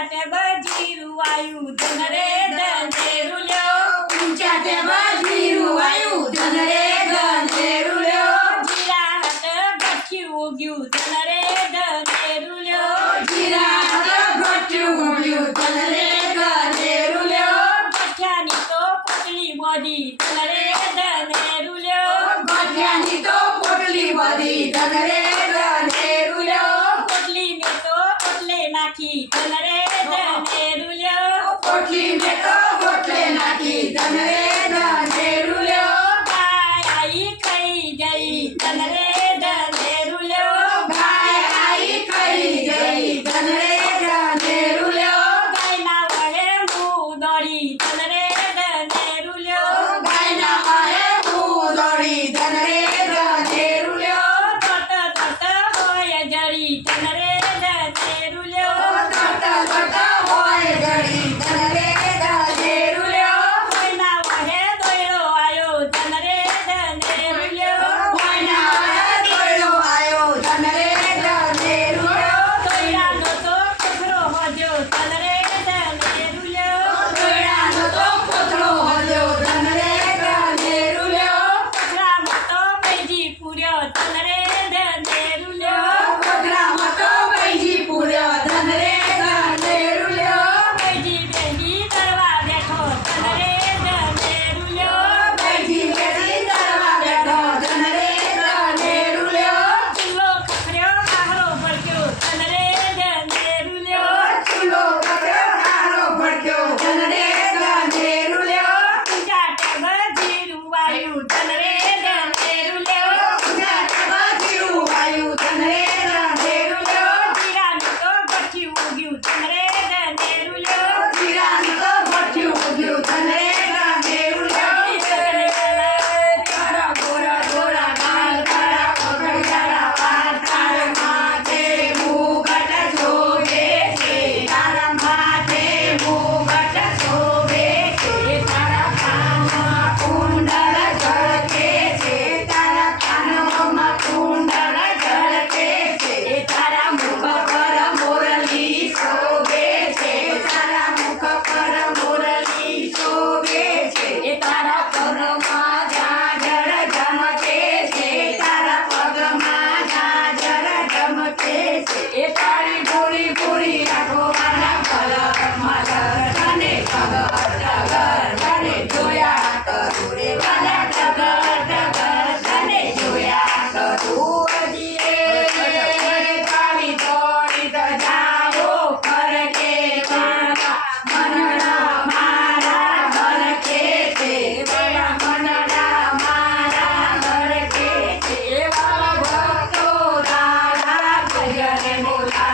tab જીરું આયુ ધન રે ધનેરું લ્યો ઊંચા ટેબ જીરું આયુ ધન રે ધનેરું લ્યો જીરા હાથ ગઠ્યું ઉગ્યું ધન રે ધનેરું લ્યો જીરા હાથ ગઠ્યું ઉગ્યું ધન રે ધનેરું લ્યો ગઠિયાની તો પોટલી બોધી ધન રે ધનેરું લ્યો ગઠિયાની તો પોટલી બધી ધન રે ધનેરું લ્યો પોટલી ને તો પોટલે નાખી ધન રે ધનેરું લ્યો પોટલી ને તો પોટલે નાખી ધન રે ધનેરું લ્યો ગાય આઈ ખાઈ જઈ ધન રે ધનેરું લ્યો ગાય આઈ ખાઈ ગઈ ધન રે ધનેરું લ્યો ગાયના વહે હું દોડી ધન રે ધનેરું લ્યો ગાયના મારે હું દોડી ધન રે ધનેરું લ્યો તોટ તોટ હોય જરી ધન રે ધનેરું લ્યો કરતા કરતા હોય ઘડી ધન રે ધનેરું લ્યો કોઈના વહે દોયડો આયો ધન રે ધનેરું લ્યો કોઈના હારે દોયડો આયો ધન રે ધનેરું લ્યો દોયડાનો તો કચરો હોદ્યો ધન રે ધનેરું લ્યો દોયડાનો તો કોથળો હલ્યો ધન રે ધનેરું લ્યો કચરામાં તો બેજી પૂર્યો ધન રે ધનેરું લ્યો કોથળામાં તો કઈજી પૂર્યો ધન રે ધનેરું લ્યો બેજી બેજી તરવા બેઠો ધન રે ધનેરું લ્યો કઈજી બેસી તરવા બેઠો ધન રે ધનેરું લ્યો ચૂલો ખખર્યો આહરો ભડક્યો ધન રે ધનેરું લ્યો ચૂલો પકડ્યો હારો ભડક્યો ધન રે ધનેરું લ્યો ઊંચા ટેબ જીરું વાળ્યું ધન રે ધનેરું લ્યો ઊંચા ટેબ જીરું વાયું ધન રે ધનેરું લ્યો જીરાનું તો ગઠ્યું ઉગ્યું ધન રે ધનેરું લ્યો જીરાનું તો ભઠ્ઠું ઉગ્યું ધન રે ધનેરું લ્યો તારા ગોરા ગોરા ગાલ તારા પગડિયાળા વાળ તારા માથે મુગટ શોભે છે તારા માથે મુગટ શોભે છે તારા કાનમાં કુંડળ ઝળકે છે તારા કાનમાં કુંડળ ઝળકે છે તારા મુખ પર મોરલી શોભે છે તારા મુખ પર મોરલી શોભે છે તારા પગમાં ઝાઝર ઝમકે છે તારા પગમાં ઝાઝર ઝમકે છે તારી ભૂરી ભૂરી આંખો મારા પલકમાં તને ખબર ટગર તને જોયા કરું રે વાલા ટગર ટગર તને જોયા કરું હજીએ તારી દોડી તો જાઓ ફરકે મારા મનડા મારા હરકે છે વાલા મનડા મારા હરકે છે વાલા ભક્તો તારા ભજન બોલા